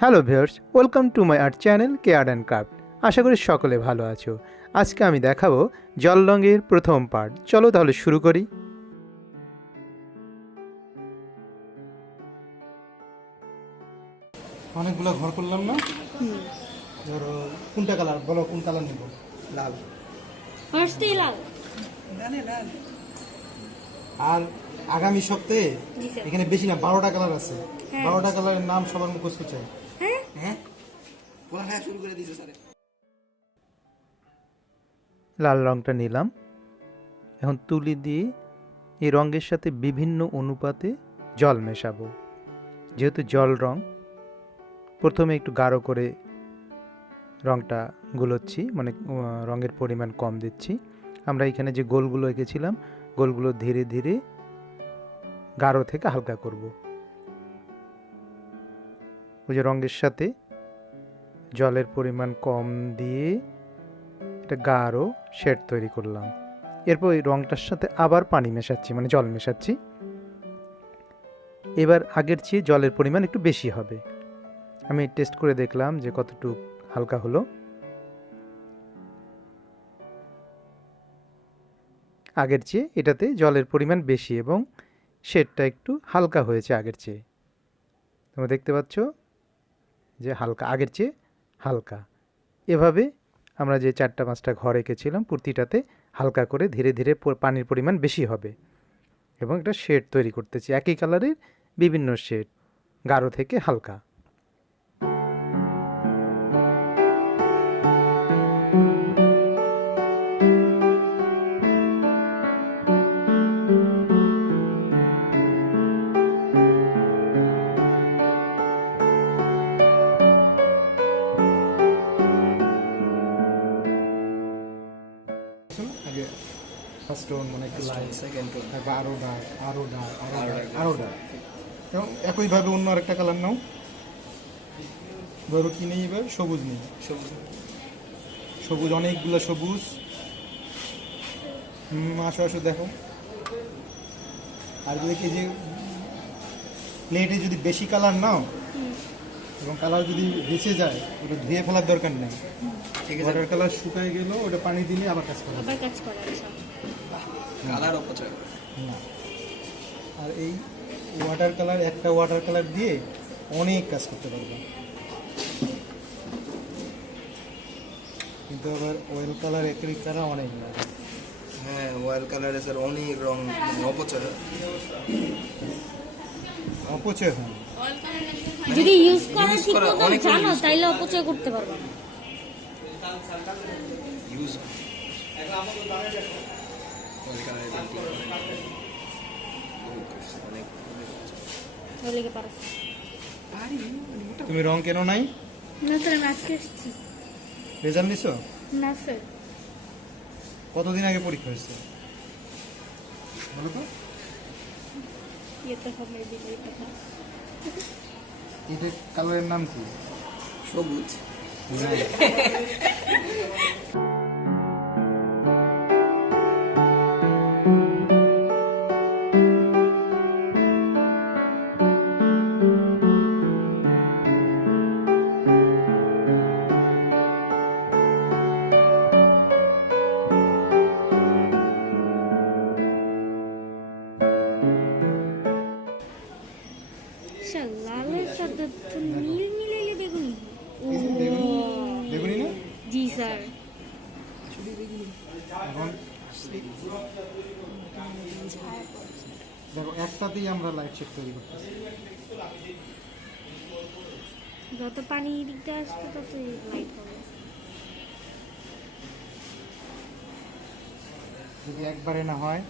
Hello viewers, welcome to my art channel K art and craft. আশা করি সকলে ভালো আছো। আজকে আমি দেখাবো জল রঙের প্রথম পার্ট। চলো তাহলে শুরু করি। অনেকগুলো ঘর করলাম না? ধরো কোনটা কালার বলো, কোন কালার নেব? লাল। ফার্স্টেই লাল। আর আগামী সপ্তাহে জি স্যার। এখানে বেশি না 12টা কালার আছে। হ্যাঁ। 12টা কালারের নাম সবার মুখস্থ চাই। হ্যাঁ হ্যাঁ, পড়ালেখা শুরু করে দিয়েছে স্যার। লাল রঙটা নিলাম। এখন তুলি দিয়ে এই রঙের সাথে বিভিন্ন অনুপাতে জল মেশাবো। যেহেতু জল রং, প্রথমে একটু গাঢ় করে রঙটা গুলোচ্ছি, মানে রঙের পরিমাণ কম দিচ্ছি। আমরা এখানে যে গোলগুলো এঁকেছিলাম, গোলগুলো ধীরে ধীরে গাঢ় থেকে হালকা করব। ওই যে রঙের সাথে জলের পরিমাণ কম দিয়ে একটা গাঢ় শেড তৈরি করলাম। এরপর ওই রঙটার সাথে আবার পানি মেশাচ্ছি, মানে জল মেশাচ্ছি। এবার আগের চেয়ে জলের পরিমাণ একটু বেশি হবে। আমি টেস্ট করে দেখলাম যে কতটুকু হালকা হলো। আগের চেয়ে এটাতে জলের পরিমাণ বেশি এবং শেডটা একটু হালকা হয়েছে আগের চেয়ে। তোমরা দেখতে পাচ্ছ যে হালকা, আগের চেয়ে হালকা। এভাবে আমরা যে 4-5টা ঘর এঁকেছিলাম, প্রতিটাতে হালকা করে ধীরে ধীরে পানির পরিমাণ বেশি হবে এবং একটা শেড তৈরি করতেছি। একই কালারের বিভিন্ন শেড, গাঢ় থেকে হালকা। আগে ফার্স্ট টোন মানে একটু লাইট, সেকেন্ড টোন, তারপর আরো ডার্ক। এবং একইভাবে অন্য আরেকটা কালার নাও। ধরো কি নেই এবার? সবুজ নেই। সবুজ অনেকগুলো সবুজ। আসো আসো দেখো। আর যদি এই যে প্লেটে যদি বেশি কালার নাও এবং কালার যদি বেঁচে যায়, ওটা ধুয়ে ফেলার দরকার নেই। ওয়াটার কালার শুকায় গেল, ওটা পানি দিলে আবার কাজ করে। কালার অপচয় না। আর এই ওয়াটার কালার, একটা ওয়াটার কালার দিয়ে অনেক কাজ করতে পারবে। কিন্তু আবার অয়েল কালার, অ্যাক্রিলিক কালার অনেক লাগে। হ্যাঁ, অয়েল কালারে স্যার অনেক রং অপচয় হয়। অপচয় হয়। যদি ইউজ করা Use ঠিক করা, মতো অনেক জানো use তাইলে অপচয় করতে পারবে না। ইউজ অয়েল কালারে পেন্টিং অনেক তাহলে কি পারো? তুমি রং কেন নাই? না স্যার, আমি আজকে এসেছি। রেজাল্ট নিছো? না স্যার। কতদিন আগে পরীক্ষা হয়েছে বলো তো? এটা হবে দিলে কথা। এটা কালারের নাম কি? সবুজ। স্যার, লালের সাথে তো নীল মিলাইলে বেগুনি। ও বেগুনি না? জি স্যার। এখন দেখো, একটাতেই আমরা লাইট শেড তৈরি করতেছি। যত পানি দিকটা আসবে তত লাইট হবে। যদি একবারে না হয়,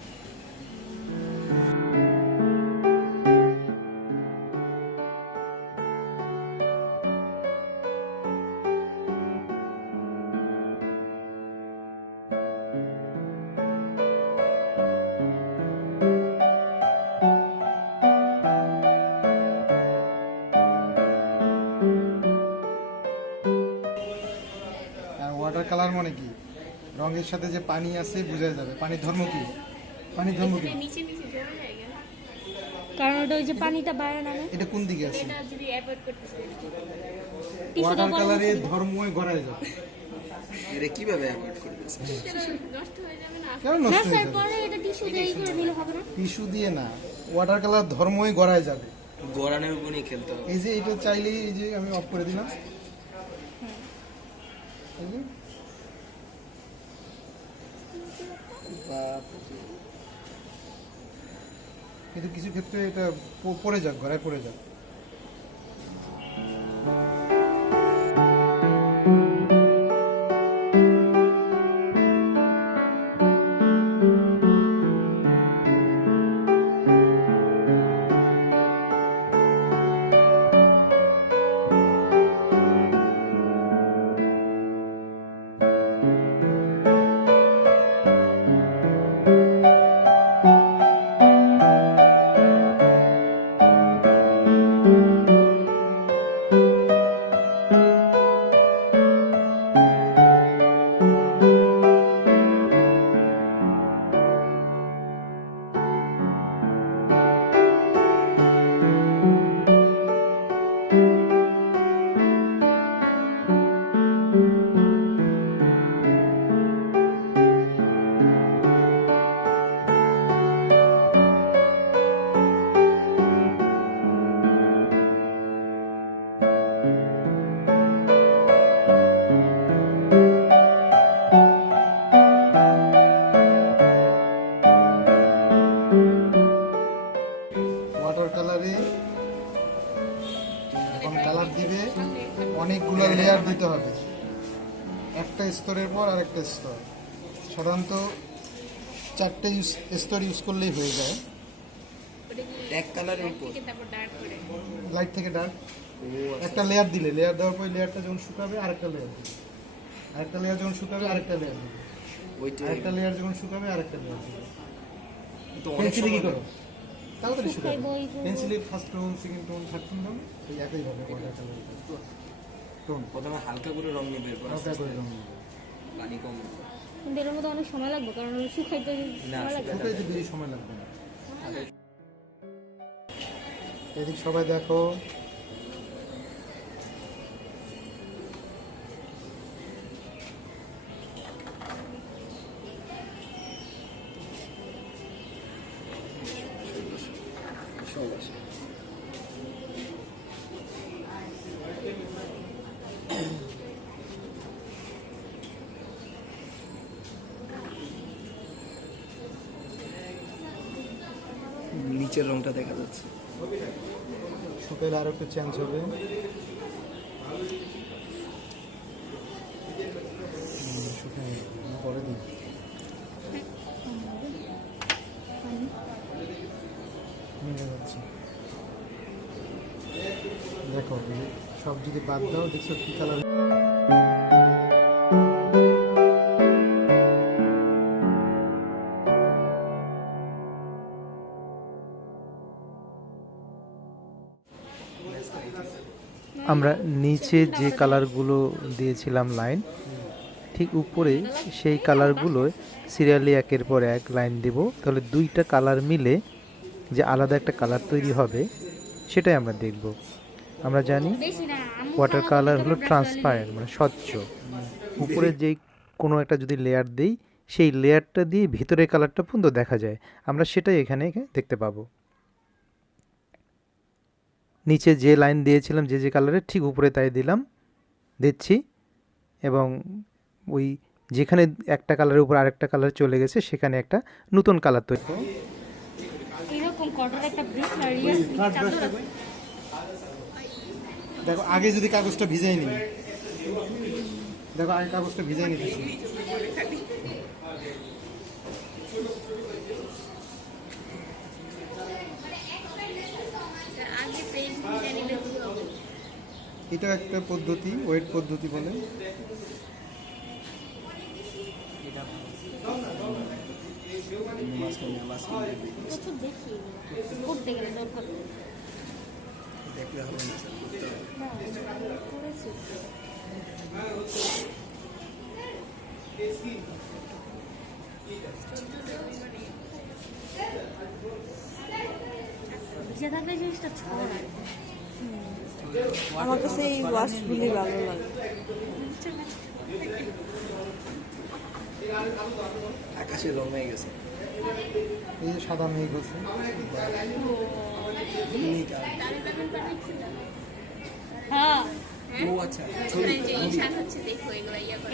ওয়াটার কালার মানে কি? রঙের সাথে যে পানি আছে বোঝা যাবে। পানির ধর্ম কি? পানির ধর্ম কি? নিচে নিচে জমে যায়, কারণ ওটা ওই যে পানিটা বাইরে নামে। এটা কোন দিকে আছে? এটা যদি অ্যাভয়েড করতে চাই ওয়াটার কালারের ধর্মই গড়ায় যাবে। এটা কিভাবে অ্যাভয়েড করবে? নষ্ট হয়ে যাবে না কেন না নষ্ট হয়ে স্যার যাবে? পরে এটা টিস্যু দিয়ে করে নিলে হবে না টিস্যু দিয়ে না, ওয়াটার কালার ধর্মই গড়ায় যাবে। গড়ানোর উপর নিয়ে খেলতে হবে। এই যে এটা চাইলেই, এই যে আমি অফ করে দিলাম, এই যে কিন্তু কিছু ক্ষেত্রে এটা পড়ে যাক, গড়ায় পড়ে যাক। ওয়াটার কালারে যখন কালার দিবে অনেকগুলো লেয়ার দিতে হবে, একটা স্তরের পর আরেকটা স্তর। সাধারণত 4টে স্তর ইউজ করলেই হয়ে যায়। এক কালারের উপর লাইট থেকে ডার্ক একটা লেয়ার দিলে, লেয়ার দেওয়ার পর লেয়ারটা যখন শুকাবে আরেকটা লেয়ার দিবে, আরেকটা লেয়ার যখন শুকাবে আরেকটা লেয়ার দিবে, ওইটা আরেকটা লেয়ার যখন শুকাবে আরেকটা লেয়ার দিবে। তো অনেক পেন্সিলে কি সময় করো? তাড়াতাড়ি শুকাবে। শুকাইবো এইগুলো। পেন্সিলে first tone, second tone, third tone দাও, এই একইভাবে ওয়াটার কালার টোন প্রথমে হালকা করে রং নিয়ে বের করা, হালকা করে রং দিবে। পানি কম। কিন্তু এর মধ্যে অনেক সময় লাগবে কারণ ওটা শুকাইতে না, সময় লাগবে শুকাইতে বেশি সময় লাগবে না। এদিক সবাই দেখো, সব আছে। নিচের রংটা দেখা যাচ্ছে। শুকাইলে আরো একটু চেঞ্জ হবে। শুকাই পরে দিই। মিলে যাচ্ছে। দেখো এই সব যদি বাদ দাও, দেখছো কি কালার। আমরা নিচে যে কালারগুলো দিয়েছিলাম লাইন, ঠিক উপরে সেই কালারগুলো সিরিয়ালি একের পর এক লাইন দেব, তাহলে দুইটা কালার মিলে যে আলাদা একটা কালার তৈরি হবে সেটাই আমরা দেখব। আমরা জানি বেশি না ওয়াটার কালার হলো ট্রান্সপারেন্ট, মানে স্বচ্ছ। উপরে যেই কোনো একটা যদি লেয়ার দিই, সেই লেয়ারটা দিয়ে ভিতরের কালারটা পর্যন্ত দেখা যায়, আমরা সেটাই এখানে দেখতে পাবো। নিচে যে লাইন দিয়েছিলাম যে যে কালারের, ঠিক উপরে তাই দিচ্ছি, এবং ওই যেখানে একটা কালারের উপর আরেকটা কালার চলে গেছে সেখানে একটা নতুন কালার তৈরি। এরকম কটন একটা ব্রিক আর রিয়াস চাদর আছে। দেখো আগে যদি কাগজটা ভিজাই নিই, দেখো আগে কাগজটা ভিজাই নিতেছি। আগে পেজ ডিজাইন নিলে কি হবে এটা একটা পদ্ধতি, ওয়েট পদ্ধতি বলে। প্রচুর দেখি করতে গেলে দরকার দেখলে হবে না স্যার, করতে হবে। না করেছি ভিজে থাকলে জিনিসটা ছড়ায় আমার কাছে এই ওয়াশগুলি ভালো লাগে। আকাশে রং হয়ে গেছে। এই যে সাদা মেঘ হচ্ছে, হ্যাঁ ও আচ্ছা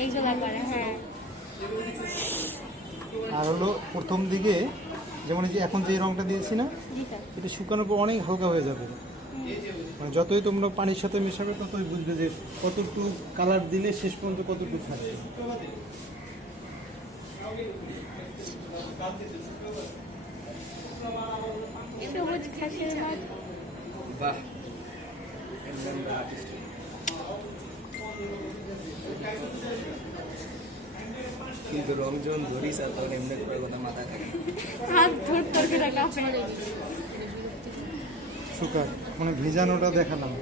এইগুলা করে হ্যাঁ। আর হলো প্রথম দিকে যেমন এই যে এখন যে রংটা দিয়েছি না, জি স্যার। এটা শুকানোর পর অনেক হালকা হয়ে যাবে। মানে যতই তোমরা পানির সাথে মেশাবে ততই বুঝবে যে কতটুকু কালার দিলে শেষ পর্যন্ত কতটুকু থাকবে। সবুজ ঘাসের মাঠ। বাহ একদম আর্টিস্ট। কিন্তু রং যখন ধরিস আর তখন এমনি করে কথা মাথায় থাকে। হাত ধর করকে রাখা শুকায় মানে ভিজানোটা দেখালাম।